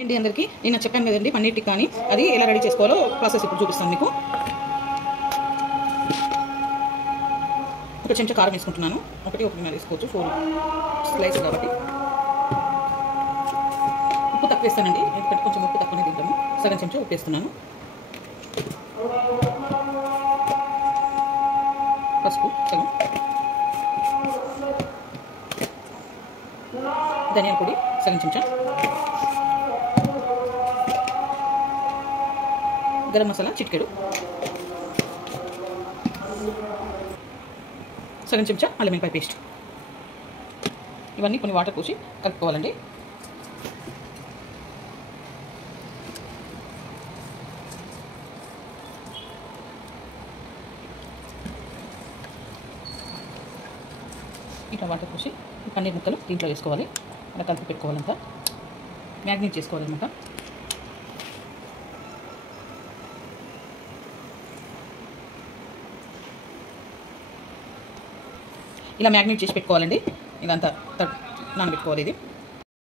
ఏంటి అందరికీ నేను చెప్పాను కదండి పన్నీర్ టిక్కాని అది ఎలా రెడీ చేసుకోవాలో ప్రాసెస్ ఇప్పుడు చూపిస్తాను మీకు. ఒక చెంచా కారం వేసుకుంటున్నాను. ఒకటి వేసుకోవచ్చు, 4 స్లైస్ కాబట్టి. ఉప్పు తక్కువ వేస్తానండి, ఎందుకంటే కొంచెం ఉప్పు తక్కువనే తింటాము. సగం చెంచా ఉప్పు వేస్తున్నాను. పసుపు సగం, ధనియాల పొడి సగం చెంచా, గరం మసాలా చిటికెడు, సగం చెంచా అల్లం వెల్లిపాయ పేస్ట్. ఇవన్నీ కొన్ని వాటర్ పోసి కలుపుకోవాలండి. ఇట్లా వాటర్ పోసి పన్నీర్ ముక్కలు దీంట్లో వేసుకోవాలి. అలా కలిపి పెట్టుకోవాలంతా, మ్యాగ్నేట్ చేసుకోవాలన్నమాట. ఇలా మ్యాగ్నేట్ చేసి పెట్టుకోవాలండి. ఇదంతా నానబెట్టుకోవాలి. ఇది